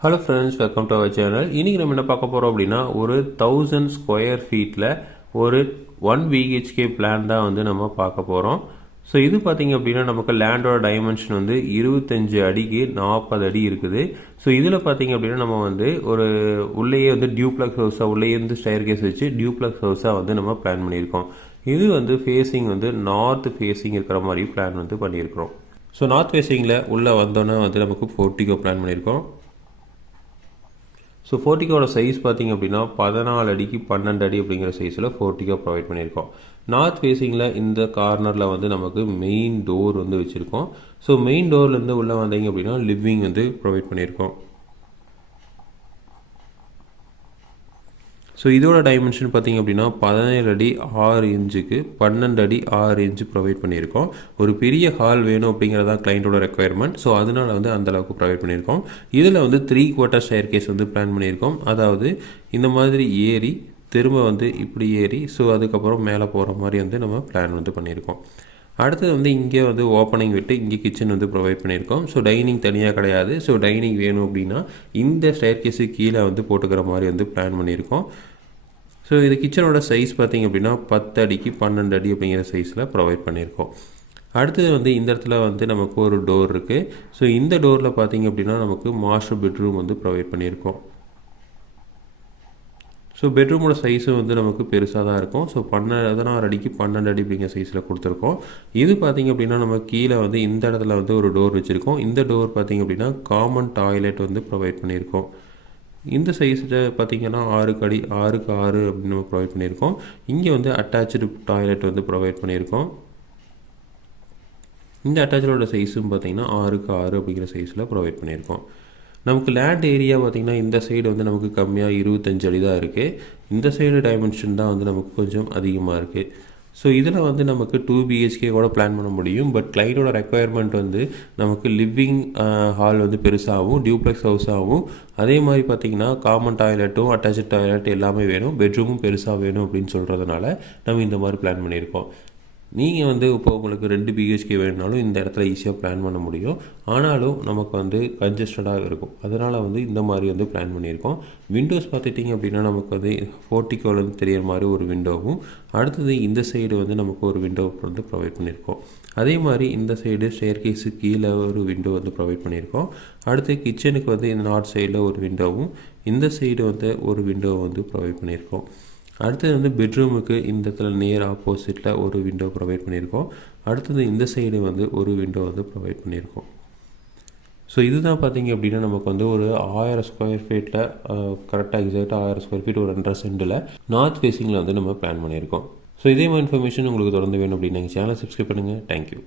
Hello friends, welcome to our channel. இன்றைக்கி நம்ம என்ன பார்க்க போகிறோம் அப்படின்னா, ஒரு 1000 ஸ்கொயர் ஃபீட்டில் ஒரு 1 பிஹெச்கே பிளான் தான் வந்து நம்ம பார்க்க போகிறோம். ஸோ இது பார்த்திங்க அப்படின்னா நமக்கு லேண்டோட டைமென்ஷன் வந்து 25 அடிக்கு 40 அடி இருக்குது. ஸோ இதில் பார்த்திங்க அப்படின்னா நம்ம வந்து ஒரு உள்ளேயே வந்து டியூப்ளக்ஸ் ஹவுஸாக உள்ளேயே வந்து ஸ்டேர் கேஸ் வச்சு டியூப்ளக்ஸ் ஹவுஸாக வந்து நம்ம பிளான் பண்ணியிருக்கோம். இது வந்து ஃபேஸிங் வந்து நார்த் ஃபேஸிங் இருக்கிற மாதிரி பிளான் வந்து பண்ணியிருக்கிறோம். ஸோ நார்த் ஃபேஸிங்கில் உள்ளே வந்தோன்னே வந்து நமக்கு போர்ட்டிகோ பிளான் பண்ணியிருக்கோம். ஸோ போர்ட்டிகோட சைஸ் பார்த்திங்க அப்படின்னா 14 அடிக்கு 12 அடி அப்படிங்கிற சைஸில் போர்ட்டிகோ ப்ரொவைட் பண்ணியிருக்கோம். நார்த் ஃபேஸிங்கில் இந்த கார்னரில் வந்து நமக்கு மெயின் டோர் வந்து வச்சுருக்கோம். ஸோ மெயின் டோர்லேருந்து உள்ளே வந்தீங்க அப்படின்னா லிவிங் வந்து ப்ரொவைட் பண்ணியிருக்கோம். ஸோ இதோட டைமென்ஷன் பார்த்திங்க அப்படின்னா 17 அடி 6 இன்ச்சுக்கு 12 அடி 6 இன்ச்சு ப்ரொவைட் பண்ணியிருக்கோம். ஒரு பெரிய ஹால் வேணும் அப்படிங்கிறதான் கிளைண்ட்டோட ரெக்குயர்மெண்ட். ஸோ அதனால் வந்து அந்தளவுக்கு ப்ரொவைட் பண்ணியிருக்கோம். இதில் வந்து 3/4 ஸ்டேர் கேஸ் வந்து பிளான் பண்ணியிருக்கோம். அதாவது இந்த மாதிரி ஏறி திரும்ப வந்து இப்படி ஏறி ஸோ அதுக்கப்புறம் மேலே போகிற மாதிரி வந்து நம்ம பிளான் வந்து பண்ணியிருக்கோம். அடுத்தது வந்து இங்கே வந்து ஓப்பனிங் விட்டு இங்கே கிச்சன் வந்து ப்ரொவைட் பண்ணியிருக்கோம். ஸோ டைனிங் தனியாக கிடையாது. ஸோ டைனிங் வேணும் அப்படின்னா இந்த ஸ்டேர் கேஸு கீழே வந்து போட்டுக்கிற மாதிரி வந்து பிளான் பண்ணியிருக்கோம். ஸோ இது கிச்சனோட சைஸ் பார்த்திங்க அப்படின்னா 10 அடிக்கு 12 அடி அப்படிங்கிற சைஸில் ப்ரொவைட் பண்ணியிருக்கோம். அடுத்தது வந்து இந்த இடத்துல வந்து நமக்கு ஒரு டோர் இருக்குது. ஸோ இந்த டோரில் பார்த்திங்க அப்படின்னா நமக்கு மாஸ்டர் பெட்ரூம் வந்து ப்ரொவைட் பண்ணியிருக்கோம். ஸோ பெட்ரூமோட சைஸும் வந்து நமக்கு பெருசாக தான் இருக்கும். ஸோ 16 அடிக்கு 12 அடி அப்படிங்கிற சைஸில் கொடுத்துருக்கோம். இது பார்த்திங்க அப்படின்னா நம்ம கீழே வந்து இந்த இடத்துல வந்து ஒரு டோர் வச்சுருக்கோம். இந்த டோர் பார்த்திங்க அப்படின்னா காமன் டாய்லெட் வந்து ப்ரொவைட் பண்ணியிருக்கோம். இந்த சைஸில் பார்த்திங்கன்னா 6 அடி 6க்கு 6 அப்படின்னு நம்ம ப்ரொவைட் பண்ணியிருக்கோம். இங்கே வந்து அட்டாச்சு டாய்லெட் வந்து ப்ரொவைட் பண்ணியிருக்கோம். இந்த அட்டாச்சோட சைஸும் பார்த்திங்கன்னா 6க்கு 6 அப்படிங்கிற சைஸில் ப்ரொவைட் பண்ணியிருக்கோம். நமக்கு லேண்ட் ஏரியா பார்த்திங்கன்னா இந்த சைடு வந்து நமக்கு கம்மியாக 25 அடி தான் இருக்குது. இந்த சைடு டைமென்ஷன் தான் வந்து நமக்கு கொஞ்சம் அதிகமாக இருக்குது. ஸோ இதில் வந்து நமக்கு 2 பிஹெச்கே கூட பிளான் பண்ண முடியும். பட் கிளைண்டோட ரெக்குயர்மெண்ட் வந்து நமக்கு லிவிங் ஹால் வந்து பெருசாகவும் டியூப்ளெக்ஸ் ஹவுஸாகவும் அதே மாதிரி பார்த்திங்கன்னா காமன் டாய்லெட்டும் அட்டாச்சு டாய்லெட் எல்லாமே வேணும், பெட்ரூமும் பெருசாக வேணும் அப்படின்னு சொல்கிறதுனால நம்ம இந்த மாதிரி பிளான் பண்ணியிருக்கோம். நீங்கள் வந்து இப்போ உங்களுக்கு 2 பிஹெச்கே வேணுனாலும் இந்த இடத்துல ஈஸியாக பிளான் பண்ண முடியும். ஆனாலும் நமக்கு வந்து கன்ஜஸ்டடாக இருக்கும். அதனால் வந்து இந்த மாதிரி வந்து பிளான் பண்ணியிருக்கோம். விண்டோஸ் பார்த்துட்டிங்க அப்படின்னா நமக்கு வந்து போர்ட்டிகோலேருந்து தெரிகிற மாதிரி ஒரு விண்டோவும், அடுத்தது இந்த சைடு வந்து நமக்கு ஒரு விண்டோ வந்து ப்ரொவைட் பண்ணியிருக்கோம். அதே மாதிரி இந்த சைடு ஸ்டேர் கேஸு கீழே ஒரு விண்டோ வந்து ப்ரொவைட் பண்ணியிருக்கோம். அடுத்து கிச்சனுக்கு வந்து இந்த நார்த் சைடில் ஒரு விண்டோவும், இந்த சைடு வந்து ஒரு விண்டோ வந்து ப்ரொவைட் பண்ணியிருக்கோம். அடுத்தது வந்து பெட்ரூமுக்கு இந்த இடத்துல நியர் ஆப்போசிட்டில் ஒரு விண்டோ ப்ரொவைட் பண்ணியிருக்கோம். அடுத்தது இந்த சைடு வந்து ஒரு விண்டோ வந்து ப்ரொவைட் பண்ணியிருக்கோம். ஸோ இதுதான் பார்த்திங்க அப்படின்னா நமக்கு வந்து ஒரு 1000 ஸ்கொயர் ஃபீட்டில் கரெக்டாக எக்ஸாக்டாக 1000 ஸ்கொயர் ஃபீட் ஒரு 2.5 சென்டில் நார்த் ஃபேஸிங்கில் வந்து நம்ம பிளான் பண்ணியிருக்கோம். ஸோ இதே மாதிரி இன்ஃபர்மேஷன் உங்களுக்கு தொடர்ந்து வேணும் அப்படின்னு நீங்கள் சேனலை சப்ஸ்கிரைப் பண்ணுங்கள். தேங்க்யூ.